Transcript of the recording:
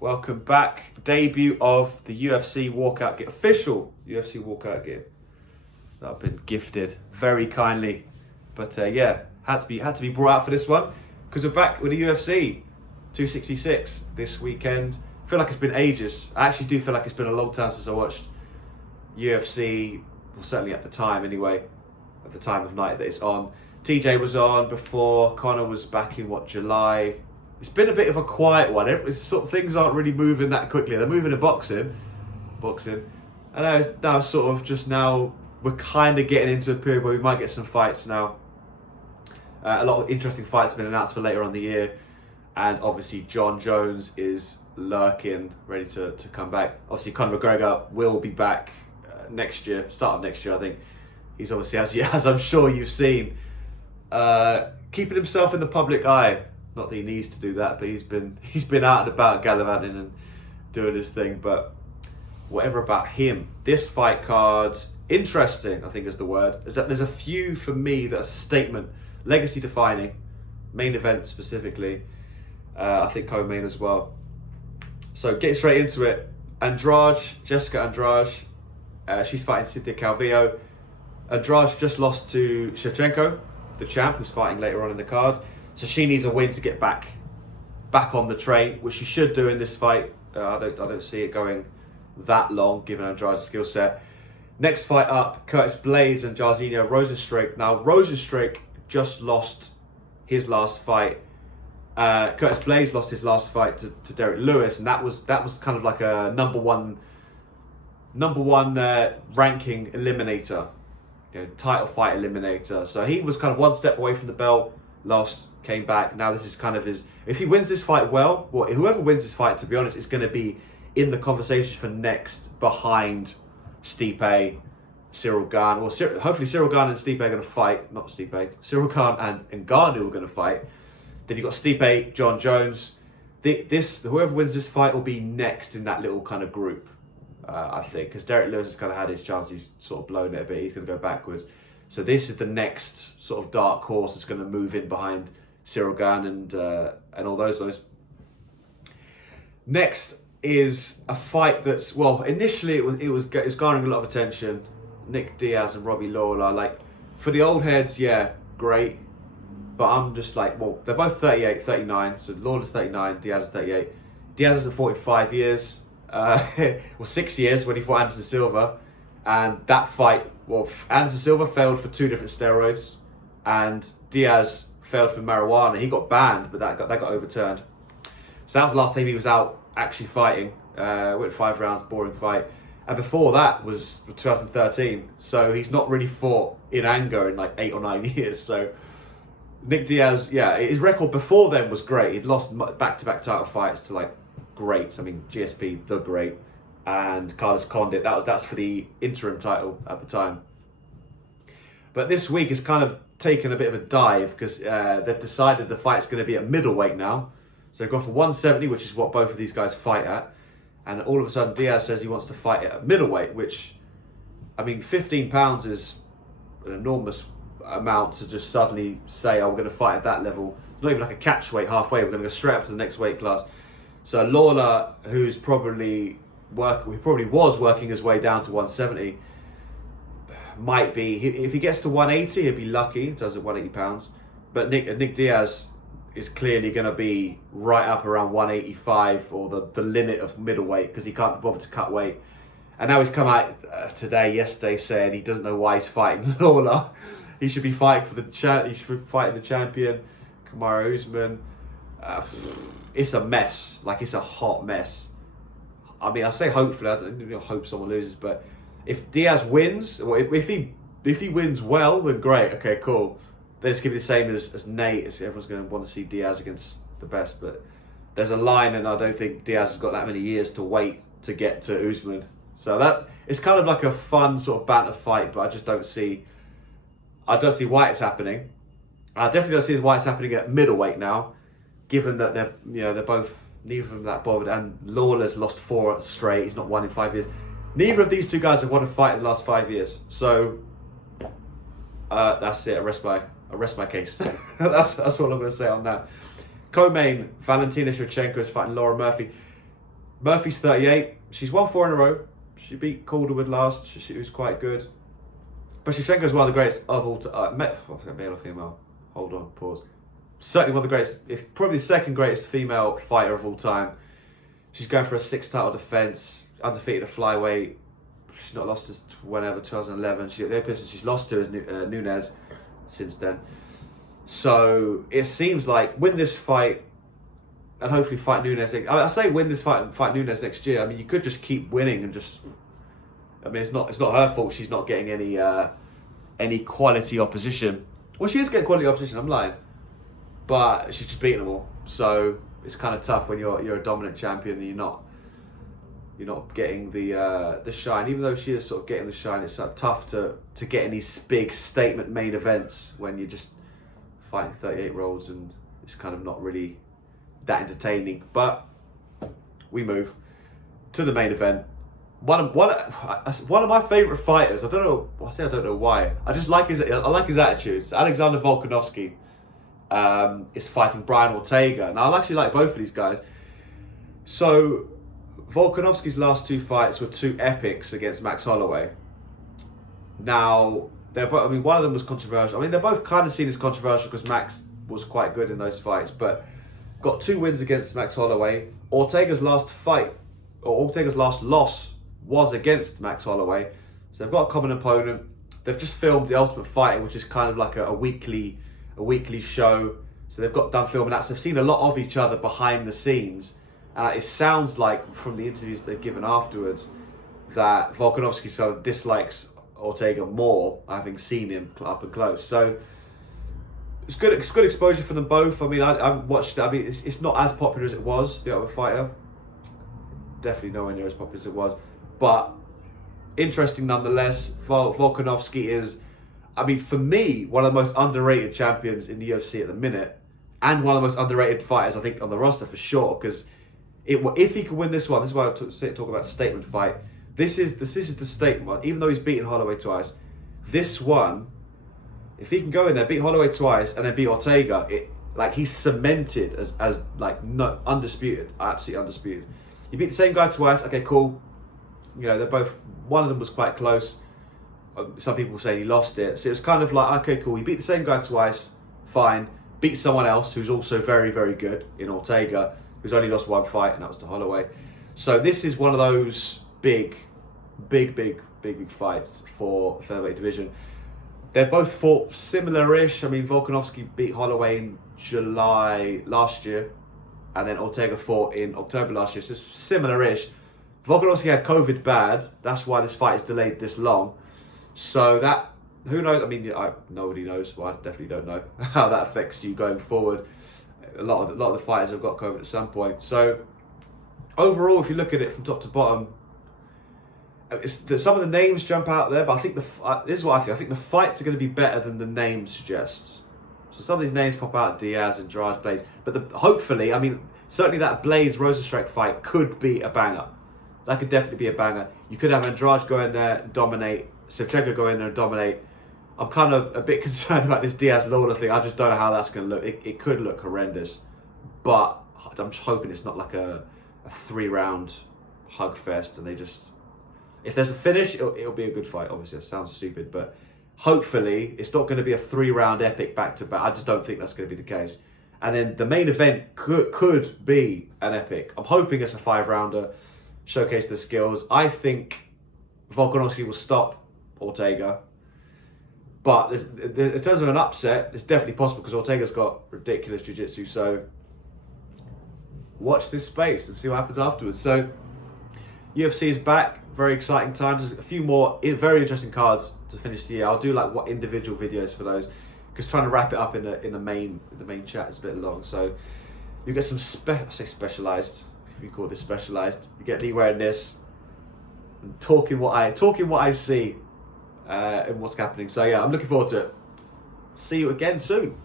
Welcome back. Debut of the UFC walkout gear, official UFC walkout gear that I've been gifted very kindly. But had to be brought out for this one because we're back with the UFC 266 this weekend. I feel like it's been ages. I actually do feel like it's been a long time since I watched UFC. Well, certainly at the time anyway. At the time of night that it's on. TJ was on before. Conor was back in July. It's been a bit of a quiet one. It's sort of, things aren't really moving that quickly. They're moving in boxing. And now sort of just now we're kind of getting into a period where we might get some fights now. A lot of interesting fights have been announced for later on in the year, and obviously John Jones is lurking, ready to come back. Obviously Conor McGregor will be back next year, start of next year I think. He's obviously, as I'm sure you've seen, keeping himself in the public eye. Not that he needs to do that, but he's been out and about gallivanting and doing his thing. But whatever about him, this fight card, interesting, I think is the word, is that there's a few for me that are statement, legacy defining, main event specifically. I think co-main as well. So getting straight into it, Jessica Andrade, she's fighting Cynthia Calvillo. Andrade just lost to Shevchenko, the champ, who's fighting later on in the card. So she needs a win to get back on the train, which she should do in this fight. I don't see it going that long, given Andrade's skill set. Next fight up, Curtis Blaydes and Jairzinho Rozenstruik. Now, Rozenstruik just lost his last fight. Curtis Blaydes lost his last fight to Derek Lewis, and that was kind of like a number one ranking eliminator. Title fight eliminator. So he was kind of one step away from the belt, lost, came back. Now this is kind of his, if he wins this fight well, whoever wins this fight, to be honest, is going to be in the conversation for next behind Stipe, Cyril Gane. Well, hopefully Cyril Gane and Stipe are going to fight, not Stipe, Cyril Gane and Ngannou are going to fight. Then you've got Stipe, John Jones. Whoever wins this fight will be next in that little kind of group. I think, because Derek Lewis has kind of had his chance, he's sort of blown it a bit, he's going to go backwards. So this is the next sort of dark horse that's going to move in behind Cyril Gane and all those guys. Next is a fight that's, well, initially it was garnering a lot of attention. Nick Diaz and Robbie Lawler, like, for the old heads, yeah, great. But I'm just like, well, they're both 38, 39, so Lawler's 39, Diaz is 38. Diaz is 45 years. 6 years when he fought Anderson Silva, and that fight, well, Anderson Silva failed for 2 different steroids, and Diaz failed for marijuana. He got banned, but that got overturned. So that was the last time he was out actually fighting. Went 5 rounds, boring fight, and before that was 2013. So he's not really fought in anger in like 8 or 9 years. So Nick Diaz, yeah, his record before then was great. He'd lost back-to-back title fights to like greats. I mean, GSP, the great, and Carlos Condit. That's for the interim title at the time. But this week has kind of taken a bit of a dive because they've decided the fight's going to be at middleweight now. So they've gone for 170, which is what both of these guys fight at. And all of a sudden, Diaz says he wants to fight at middleweight, which, I mean, 15 pounds is an enormous amount to just suddenly say, oh, we're going to fight at that level. Not even like a catch weight halfway. We're going to go straight up to the next weight class. So Lawler, who's probably was working his way down to 170, might be, if he gets to 180, he'd be lucky in terms of 180 pounds. But Nick Diaz is clearly going to be right up around 185 or the limit of middleweight because he can't bother to cut weight. And now he's come out yesterday saying he doesn't know why he's fighting Lawler. He should be fighting for he should be fighting the champion, Kamaru Usman. It's a mess. Like, it's a hot mess. I mean, I say hopefully. I don't hope someone loses, but if Diaz wins, or if he wins well, then great. Okay, cool. Then it's going to be the same as Nate. Everyone's going to want to see Diaz against the best, but there's a line, and I don't think Diaz has got that many years to wait to get to Usman. So that it's kind of like a fun sort of banter fight, but I just don't see why it's happening. I definitely don't see why it's happening at middleweight now, given that they're both, neither of them that bothered, and Lawler's lost 4 straight. He's not won in 5 years. Neither of these two guys have won a fight in the last 5 years. So that's it. I rest my case. that's all I'm going to say on that. Co-main, Valentina Shevchenko is fighting Laura Murphy. Murphy's 38. She's won 4 in a row. She beat Calderwood last. She was quite good. But Shevchenko's one of the greatest of all time. Male or female? Hold on, pause. Certainly one of the greatest, if probably the second greatest female fighter of all time. She's going for a 6th title defense, undefeated at flyweight. She's not lost since 2011. The only person she's lost to is Nunes since then. So it seems like win this fight and hopefully fight Nunes. I say win this fight and fight Nunes next year. I mean, you could just keep winning and just. I mean, it's not her fault. She's not getting any quality opposition. Well, she is getting quality opposition. I'm lying, but she's just beating them all. So it's kind of tough when you're a dominant champion and you're not getting the shine. Even though she is sort of getting the shine, it's sort of tough to get in these big statement main events when you're just fighting 38-year-olds and it's kind of not really that entertaining. But we move to the main event. One of my favourite fighters. I don't know why. I like his attitudes. Alexander Volkanovski is fighting Brian Ortega. Now I actually like both of these guys. So Volkanovski's last 2 fights were 2 epics against Max Holloway. Now they're both. I mean, one of them was controversial. I mean, they're both kind of seen as controversial because Max was quite good in those fights, but got 2 wins against Max Holloway. Ortega's last loss was against Max Holloway. So they've got a common opponent. They've just filmed The Ultimate Fighter, which is kind of like a weekly show. So they've got done filming that. So they've seen a lot of each other behind the scenes. And it sounds like from the interviews they've given afterwards that Volkanovski sort of dislikes Ortega more, having seen him up and close. So it's good exposure for them both. I mean, I watched it. I mean, it's not as popular as it was, The Ultimate Fighter. Definitely nowhere near as popular as it was. But interesting nonetheless. Volkanovski is, I mean, for me, one of the most underrated champions in the UFC at the minute, and one of the most underrated fighters, I think, on the roster for sure. Because if he can win this one, this is why I talk about statement fight. This is the statement one. Even though he's beaten Holloway twice, this one, if he can go in there, beat Holloway twice, and then beat Ortega, he's cemented as undisputed, absolutely undisputed. You beat the same guy twice, okay, cool. You know, they're both. One of them was quite close. Some people say he lost it, so it was kind of like, okay, cool. You beat the same guy twice, fine. Beat someone else who's also very, very good in Ortega, who's only lost 1 fight, and that was to Holloway. So this is one of those big fights for featherweight division. They're both fought similar-ish. I mean, Volkanovski beat Holloway in July last year, and then Ortega fought in October last year. So it's similar-ish. Volkanovski had COVID bad. That's why this fight is delayed this long. So that, who knows? I mean, nobody knows. Well, I definitely don't know how that affects you going forward. A lot of the fighters have got COVID at some point. So overall, if you look at it from top to bottom, some of the names jump out there. But I think this is what I think. I think the fights are going to be better than the names suggest. So some of these names pop out: Diaz and Blades. But hopefully, I mean, certainly that Blades Rosenstruck fight could be a banger. That could definitely be a banger. You could have Andrade go in there and dominate. Shevchenko go in there and dominate. I'm kind of a bit concerned about this Diaz Lawler thing. I just don't know how that's going to look. It could look horrendous. But I'm just hoping it's not like a 3-round hug fest and they just... If there's a finish, it'll be a good fight. Obviously, it sounds stupid. But hopefully, it's not going to be a 3-round epic back-to-back. I just don't think that's going to be the case. And then the main event could be an epic. I'm hoping it's a 5-rounder. Showcase their skills. I think Volkanovski will stop Ortega, but in terms of an upset, it's definitely possible because Ortega's got ridiculous jiu-jitsu. So watch this space and see what happens afterwards. So UFC is back. Very exciting times. There's a few more very interesting cards to finish the year. I'll do like individual videos for those because trying to wrap it up in the main chat is a bit long. So you get some specialized. You call this specialized. You get me wearing this and talking what I see and what's happening. So yeah, I'm looking forward to it. See you again soon.